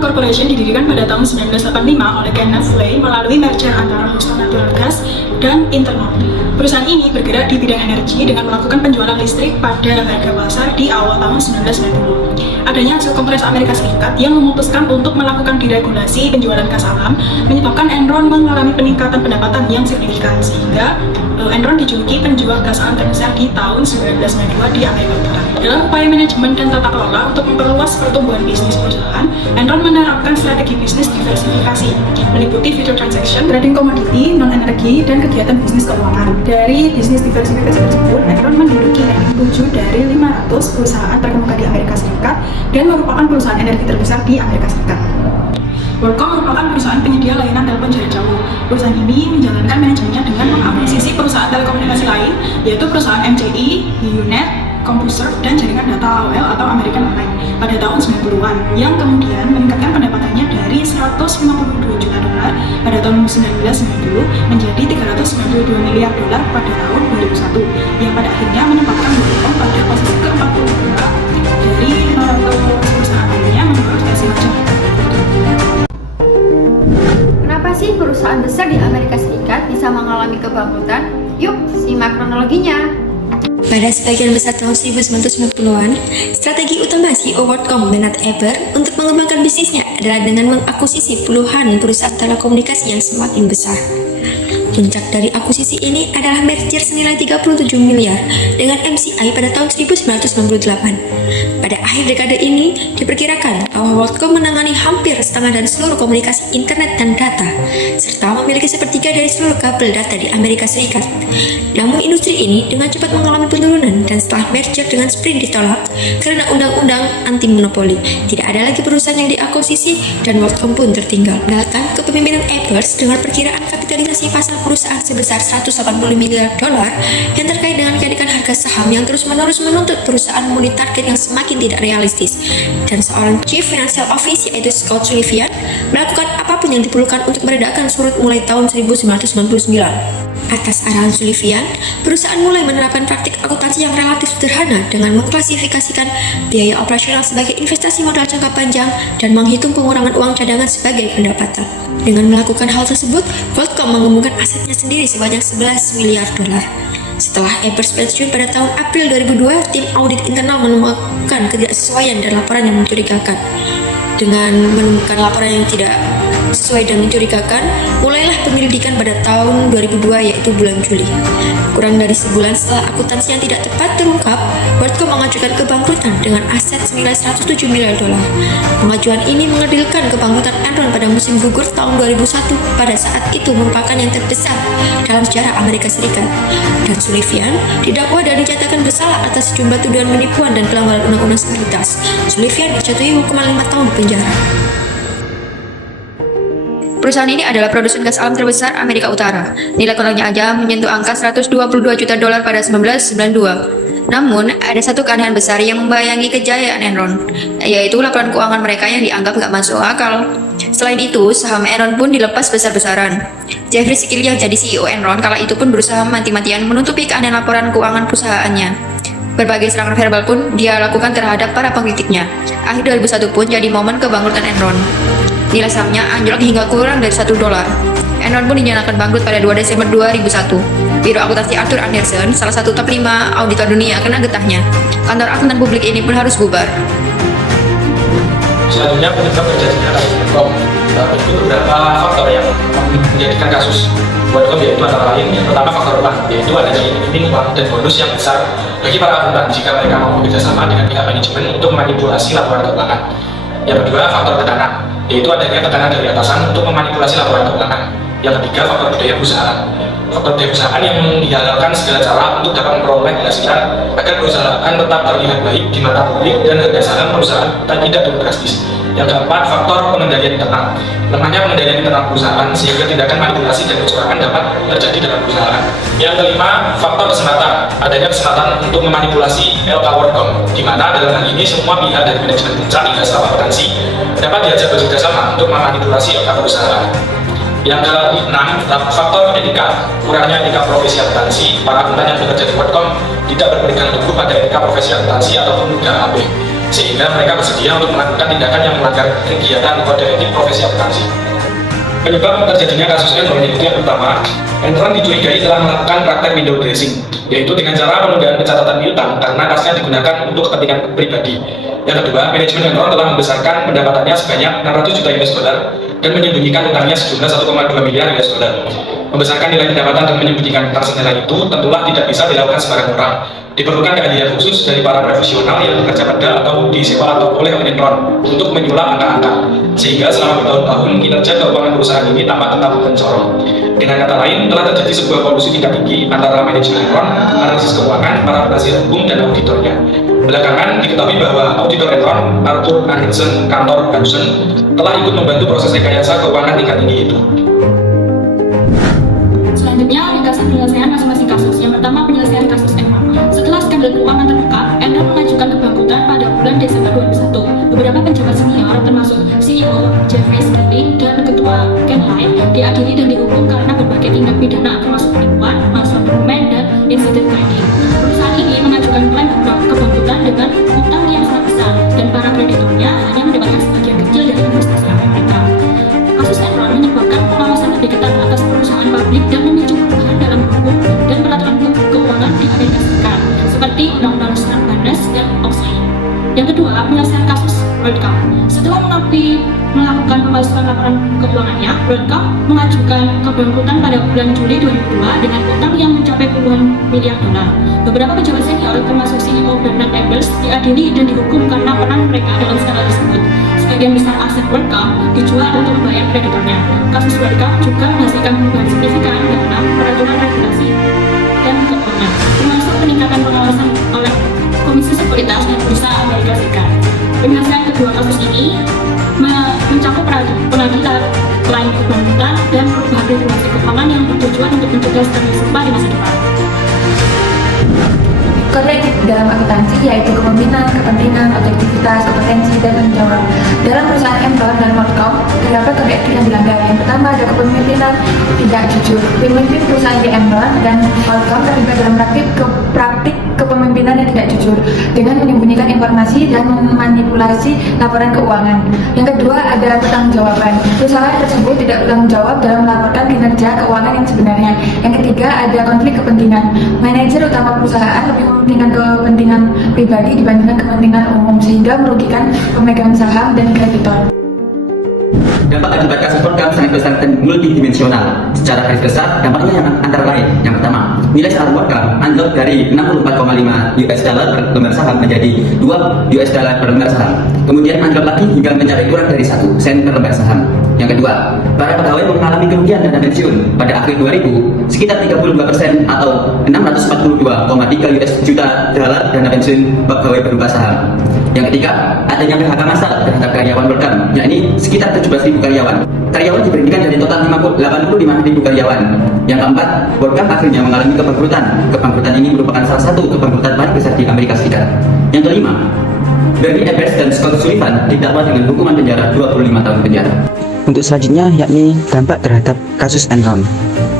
WorldCom Corporation didirikan pada tahun 1985 oleh Kenneth Lay melalui merger antara Houston Natural Gas dan Internal. Perusahaan ini bergerak di bidang energi dengan melakukan penjualan listrik pada harga pasar di awal tahun 1990. Adanya hasil Kongres Amerika Serikat yang memutuskan untuk melakukan deregulasi penjualan gas alam menyebabkan Enron mengalami peningkatan pendapatan yang signifikan, sehingga Enron dijuluki penjual gas alam terbesar di tahun 1992 di Amerika Utara. Dalam upaya manajemen dan tata kelola untuk memperluas pertumbuhan bisnis perusahaan, Enron menerapkan strategi bisnis diversifikasi, meliputi future transaction, trading komoditi, non-energi, dan kegiatan bisnis keuangan. Dari bisnis diversifikasi tersebut, Enron menduduki ranking 7 dari 500 perusahaan terkemuka di Amerika Serikat dan merupakan perusahaan energi terbesar di Amerika Serikat. WorldCom merupakan perusahaan penyedia layanan telepon jarak jauh. Perusahaan ini menjalankan manajemennya dengan mengakuisisi perusahaan telekomunikasi lain, yaitu perusahaan MCI, UNET, CompuServe, dan jaringan data AOL atau American Online pada tahun 90-an, yang kemudian meningkatkan pendapatannya dari 152 juta dolar pada tahun 1990 menjadi 392 miliar dolar pada tahun 2001, yang pada akhirnya menempatkan WorldCom pada posisi ke-42 dari 500 perusahaan lainnya menurut versi macam. Kenapa sih perusahaan besar di Amerika Serikat bisa mengalami kebangkrutan? Yuk, simak kronologinya. Pada sebagian besar tahun 1990-an, strategi utama CEO WorldCom Bernard Eber untuk mengembangkan bisnisnya adalah dengan mengakuisisi puluhan perusahaan telekomunikasi yang semakin besar. Puncak dari akuisisi ini adalah merger senilai 37 miliar dengan MCI pada tahun 1998. Pada akhir dekade ini, diperkirakan bahwa WorldCom menangani hampir setengah dari seluruh komunikasi internet dan data, serta memiliki sepertiga dari seluruh kabel data di Amerika Serikat. Namun industri ini dengan cepat mengalami penurunan dan setelah merger dengan Sprint ditolak karena undang-undang anti monopoli, tidak ada lagi perusahaan yang diakuisisi dan WorldCom pun tertinggal. Mengalahkan kepemimpinan Ebers dengan perkiraan kapitalisasi pasar perusahaan sebesar 180 miliar dolar yang terkait dengan kenaikan harga saham yang terus-menerus menuntut perusahaan memenuhi target yang semakin tidak realistis, dan seorang Chief Financial Officer yaitu Scott Sullivan melakukan apapun yang diperlukan untuk meredakan surut mulai tahun 1999. Atas arahan Sullivan, perusahaan mulai menerapkan praktik akuntansi yang relatif sederhana dengan mengklasifikasikan biaya operasional sebagai investasi modal jangka panjang dan menghitung pengurangan uang cadangan sebagai pendapatan. Dengan melakukan hal tersebut, WorldCom mengembangkan asetnya sendiri sebanyak 11 miliar dolar. Setelah Ebers pensiun pada tahun April 2002, tim audit internal menemukan ketidaksesuaian dan laporan yang mencurigakan. Dengan menemukan laporan yang tidak sesuai dan mencurigakan, mulailah penyelidikan pada tahun 2002, yaitu bulan Juli. Kurang dari sebulan setelah akuntansi yang tidak tepat terungkap, WorldCom mengajukan kebangkrutan dengan aset senilai 107 miliar dolar. Pengajuan ini mengedilkan kebangkrutan Enron pada musim gugur tahun 2001, pada saat itu merupakan yang terbesar dalam sejarah Amerika Serikat. Dan Sullivan didakwa dan dinyatakan bersalah atas sejumlah tuduhan penipuan dan pelanggaran undang-undang sekuritas. Sullivan dijatuhi hukuman 5 tahun penjara. Perusahaan ini adalah produsen gas alam terbesar Amerika Utara. Nilai kontraknya aja menyentuh angka 122 juta dolar pada 1992. Namun, ada satu keanehan besar yang membayangi kejayaan Enron, yaitu laporan keuangan mereka yang dianggap nggak masuk akal. Selain itu, saham Enron pun dilepas besar-besaran. Jeffrey Skilling yang jadi CEO Enron kala itu pun berusaha mati-matian menutupi keanehan laporan keuangan perusahaannya. Berbagai serangan verbal pun dia lakukan terhadap para pengkritiknya. Akhir 2001 pun jadi momen kebangkrutan Enron. Nilai sahamnya anjlok hingga kurang dari $1. Enron pun dinyatakan bangkrut pada 2 Desember 2001. Biro akuntansi Arthur Andersen, salah satu top 5 auditor dunia, kena getahnya. Kantor akuntan publik ini pun harus bubar. Selanjutnya penyebab terjadinya kasus WorldCom. Itu beberapa faktor yang menjadikan kasus WorldCom, yaitu antara lain yang pertama faktor uang, yaitu adanya iming-iming uang dan bonus yang besar bagi para akuntan jika mereka mau bekerja sama dengan pihak manajemen untuk memanipulasi laporan keuangan. Yang kedua, faktor tekanan, yaitu adanya tekanan dari atasan untuk memanipulasi laporan keuangan. Yang ketiga, faktor budaya perusahaan. Faktor budaya perusahaan yang menghalalkan segala cara untuk dapat memperoleh penghasilan agar perusahaan tetap terlihat baik di mata publik dan harga saham perusahaan tidak turun drastis. Yang keempat, faktor pengendalian internal. Lemahnya pengendalian internal perusahaan sehingga tindakan manipulasi dan kecurangan dapat terjadi dalam perusahaan. Yang kelima, faktor kesempatan. Adanya kesempatan untuk memanipulasi LK WorldCom, di mana dalam hal ini semua pihak dari manajemen puncak hingga staf akuntansi dapat diajak bekerja sama untuk memanipulasi LK perusahaan. Yang keenam, faktor etika. Kurangnya etika profesi akuntansi. Para akuntan yang bekerja di WorldCom tidak berpegang teguh pada etika profesi akuntansi ataupun GAAP. sehingga mereka bersedia untuk melakukan tindakan yang melanggar kegiatan kode etik profesi akuntansi. Penyebab terjadinya kasus Enron yaitu yang pertama, Enron dicurigai telah melakukan praktek window dressing, yaitu dengan cara penundaan pencatatan piutang karena kasnya digunakan untuk kepentingan pribadi. Yang kedua, manajemen Enron telah membesarkan pendapatannya sebanyak 600 juta US dollar dan menyembunyikan utangnya sejumlah 1,2 miliar US dollar. Membesarkan nilai pendapatan dan menyembunyikan utang senilai itu tentulah tidak bisa dilakukan sembarang orang. Diperlukan keahlian khusus dari para profesional yang bekerja pada atau disewa atau oleh Enron untuk menyulap angka-angka, sehingga selama bertahun-tahun kinerja keuangan perusahaan ini tampak tetap mencorong. Dengan kata lain, telah terjadi sebuah kolusi tingkat tinggi antara manajemen Enron, analisis keuangan, para penasihat hukum, dan auditornya. Belakangan diketahui bahwa auditor Enron, Arthur Andersen Kantor Hudson, telah ikut membantu proses rekayasa keuangan tingkat tinggi itu. Selanjutnya, ringkasan penyelesaian masing-masing kasus. Yang pertama, penyelesaian kasus Enron. Setelah skandal keuangan terbuka, Enron mengajukan kebangkrutan pada bulan Desember 2001. Beberapa pejabat senior, termasuk CEO Jeffrey Sterling dan Ketua Ken Lay, diadili dan dihukum karena berbagai tindak pidana termasuk penipuan, pemalsuan dokumen, dan insider trading. Perusahaan ini mengajukan klaim kebangkrutan dengan utang yang sangat besar, dan para kreditornya hanya mendapatkan sebagian kecil dari investasi mereka. Kasus Enron menyebabkan pengawasan lebih ketat atas perusahaan publik dan memicu perubahan dalam hukum dan peraturan keuangan di Amerika Serikat, seperti Undang-Undang Sarbanes dan Oxley. Yang kedua, penyelesaian kasus WorldCom. Setelah melakukan pemalsuan laporan keuangannya, WorldCom mengajukan kebangkrutan pada bulan Juli 2002 dengan utang yang mencapai puluhan miliar dolar. Beberapa pejabat senior, termasuk CEO Bernard Ebbers, diadili dan dihukum karena peran mereka dalam skandal tersebut. Sebagian besar aset WorldCom dijual untuk membayar kreditornya. Kasus WorldCom juga menghasilkan perubahan signifikan dalam peraturan regulasi dan keuangan, termasuk peningkatan pengawasan oleh Komisi Sekuritas dan Bursa Amerika Serikat. Penyelesaian kedua kasus ini mencakup pengadilan klaim kebangkrutan dan perubahan regulasi keuangan yang bertujuan untuk mencegah skandal serupa di masa depan. Kode etik dalam akuntansi yaitu kepemimpinan, kepentingan, objektivitas, kompetensi, dan tanggung jawab. Dalam perusahaan Enron dan WorldCom, terdapat kode etik yang dilanggar. Yang pertama ada kepemimpinan tidak jujur. Pemimpin perusahaan di Enron dan WorldCom terlibat dalam praktik kepemimpinan yang tidak jujur dengan menyembunyikan informasi dan memanipulasi laporan keuangan. Yang kedua ada pertanggungjawaban. Perusahaan tersebut tidak bertanggung jawab dalam melaporkan kinerja keuangan yang sebenarnya. Yang ketiga ada konflik kepentingan. Manajer utama perusahaan lebih mementingkan kepentingan pribadi dibandingkan kepentingan umum sehingga merugikan pemegang saham dan kreditor. Dampak akibat kasus WorldCom sangat besar dan multidimensional. Secara garis besar, dampaknya yang antara lain. Yang pertama, nilai saham WorldCom anjlok dari 64,5 US dollar per lembar saham menjadi 2 US dollar per lembar saham. Kemudian anjlok lagi hingga mencapai kurang dari 1 sen per lembar saham. Yang kedua, para pegawai mengalami kerugian dana pensiun pada akhir 2000 sekitar 32% atau 642,3 US juta dolar dana pensiun pegawai berupa saham. Yang ketiga, adanya PHK massal terhadap karyawan WorldCom, yakni sekitar 17.000 karyawan. Karyawan diberhentikan dari total 85.000 karyawan. Yang keempat, WorldCom akhirnya mengalami kebangkrutan. Kebangkrutan ini merupakan salah satu kebangkrutan paling besar di Amerika Serikat. Yang kelima, Bernie Ebbers dan Scott Sullivan didakwa dengan hukuman penjara 25 tahun penjara. Untuk selanjutnya yakni dampak terhadap kasus Enron.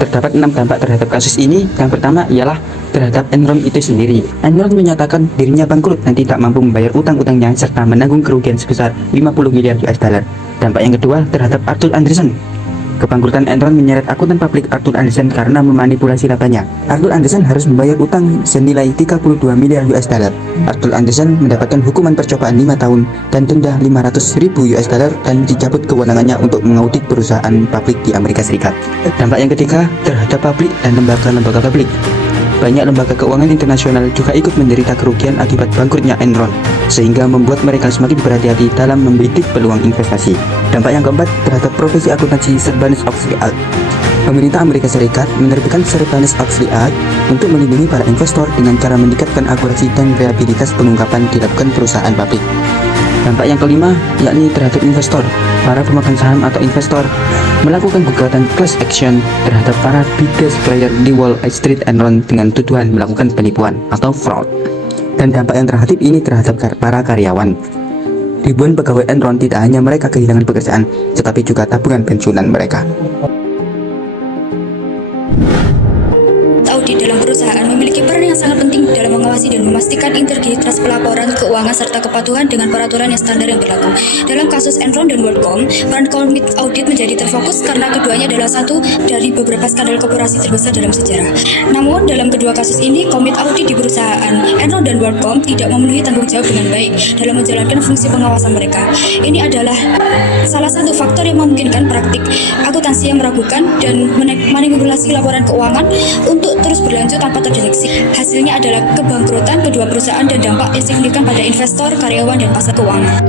Terdapat 6 dampak terhadap kasus ini. Yang pertama ialah terhadap Enron itu sendiri. Enron menyatakan dirinya bangkrut dan tidak mampu membayar utang-utangnya serta menanggung kerugian sebesar 50 miliar US dollar. Dampak yang kedua terhadap Arthur Andersen. Kebangkrutan Enron menyeret akuntan publik Arthur Andersen karena memanipulasi labanya. Arthur Andersen harus membayar utang senilai 32 miliar US dollar. Arthur Andersen mendapatkan hukuman percobaan 5 tahun dan denda 500.000 US dollar dan dicabut kewenangannya untuk mengaudit perusahaan publik di Amerika Serikat. Dampak yang ketiga terhadap publik dan lembaga-lembaga publik. Banyak lembaga keuangan internasional juga ikut menderita kerugian akibat bangkrutnya Enron, sehingga membuat mereka semakin berhati-hati dalam membidik peluang investasi. Dampak yang keempat terhadap profesi akuntansi Sarbanes-Oxley Act. Pemerintah Amerika Serikat menerbitkan Sarbanes-Oxley Act untuk melindungi para investor dengan cara meningkatkan akurasi dan reliabilitas pengungkapan dilakukan perusahaan publik. Dampak yang kelima yakni terhadap investor. Para pemegang saham atau investor melakukan gugatan class action terhadap para biggest player di Wall Street Enron dengan tuduhan melakukan penipuan atau fraud. Dan dampak yang terakhir ini terhadap para karyawan. Ribuan pegawai Enron tidak hanya mereka kehilangan pekerjaan, tetapi juga tabungan pensiunan mereka. Tahu di dalam perusahaan memiliki Peran yang sangat penting dalam mengawasi dan memastikan integritas pelaporan keuangan serta kepatuhan dengan peraturan yang standar yang berlaku. Dalam kasus Enron dan WorldCom, peran komite audit menjadi terfokus karena keduanya adalah satu dari beberapa skandal korporasi terbesar dalam sejarah. Namun, dalam kedua kasus ini, komite audit di perusahaan Enron dan WorldCom tidak memenuhi tanggung jawab dengan baik dalam menjalankan fungsi pengawasan mereka. Ini adalah salah satu faktor yang memungkinkan praktik akuntansi yang meragukan dan manipulasi laporan keuangan untuk terus berlanjut tanpa terdeteksi. Hasilnya adalah kebangkrutan kedua perusahaan dan dampak yang signifikan pada investor, karyawan, dan pasar keuangan.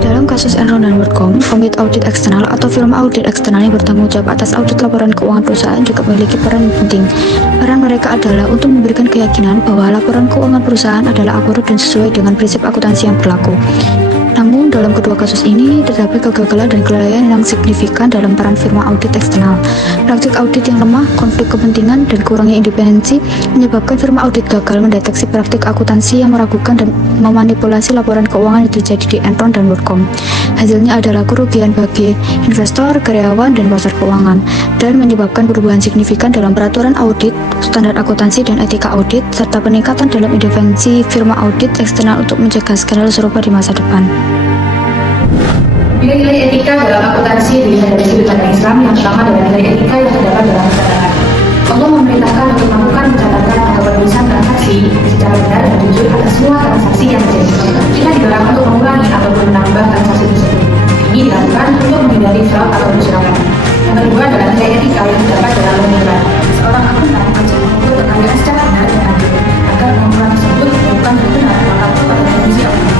Dalam kasus Enron dan WorldCom, komite audit eksternal atau firma audit eksternal yang bertanggung jawab atas audit laporan keuangan perusahaan juga memiliki peran penting. Peran mereka adalah untuk memberikan keyakinan bahwa laporan keuangan perusahaan adalah akurat dan sesuai dengan prinsip akuntansi yang berlaku. Namun, dalam kedua kasus ini, terdapat kegagalan dan kelalaian yang signifikan dalam peran firma audit eksternal. Praktik audit yang lemah, konflik kepentingan, dan kurangnya independensi menyebabkan firma audit gagal mendeteksi praktik akuntansi yang meragukan dan memanipulasi laporan keuangan yang terjadi di Enron dan WorldCom. Hasilnya adalah kerugian bagi investor, karyawan, dan pasar keuangan, dan menyebabkan perubahan signifikan dalam peraturan audit, standar akuntansi, dan etika audit, serta peningkatan dalam independensi firma audit eksternal untuk mencegah skandal serupa di masa depan. Nilai-nilai etika dalam akuntansi dilihat dari sudut pandang Islam yang pertama adalah nilai etika yang terdapat dalam pencatatan. Allah memerintahkan untuk melakukan pencatatan atau penulisan transaksi secara benar dan jujur atas semua transaksi yang terjadi. Kita dilarang untuk mengulangi ataupun menambah transaksi tersebut. Ini dilakukan untuk menghindari fraud atau kecurangan. Yang kedua adalah nilai etika yang terdapat dalam pengumpulan. Seorang akuntan wajib mengumpul kekayaan secara benar dan adil agar pengumpulan tersebut bukan benar maka pada kondisi akuntan.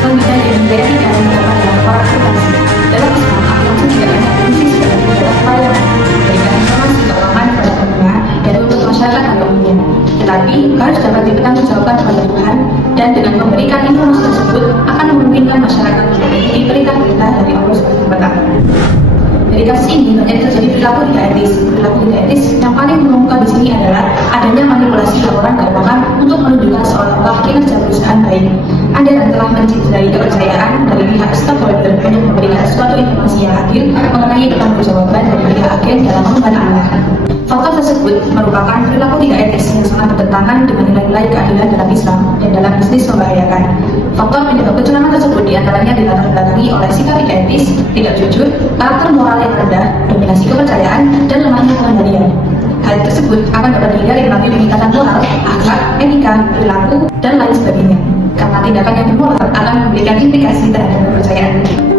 Selanjutnya nilai etika yang terdapat dalam para akuntansi. Dalam Islam, akuntansi tidak hanya berfungsi sebagai penjaga pelayanan, memberikan informasi keuangan kepada pengguna dan untuk masyarakat pada umumnya, tetapi harus dapat dipertanggungjawabkan kepada Tuhan dan dengan memberikan informasi tersebut akan memungkinkan masyarakat untuk mengikuti perintah-perintah dari Allah Subhanahu wa Ta'ala. Dari kasus ini banyak terjadi perilaku tidak etis. Perilaku tidak etis yang paling mengemuka di sini adalah adanya manipulasi laporan keuangan untuk menunjukkan seolah-olah kinerja perusahaan baik. Ada yang telah mencederai kepercayaan dari pihak stakeholder untuk memberikan suatu informasi yang adil mengenai pertanggungjawaban dari pihak agen dalam mengemban amanah. Faktor tersebut merupakan perilaku tidak etis yang sangat bertentangan dengan nilai-nilai keadilan dalam Islam dan dalam bisnis membahayakan. Faktor penyebab kecurangan tersebut diantaranya dilatar belakangi oleh sikap tidak etis, tidak jujur, karakter moral yang rendah, dominasi kepercayaan, dan lemahnya pengendalian. Hal tersebut akan dapat dihindari melalui peningkatan moral, akhlak, etika, perilaku, dan lain sebagainya. Karena tindakan yang bermoral akan memberikan implikasi terhadap kepercayaan.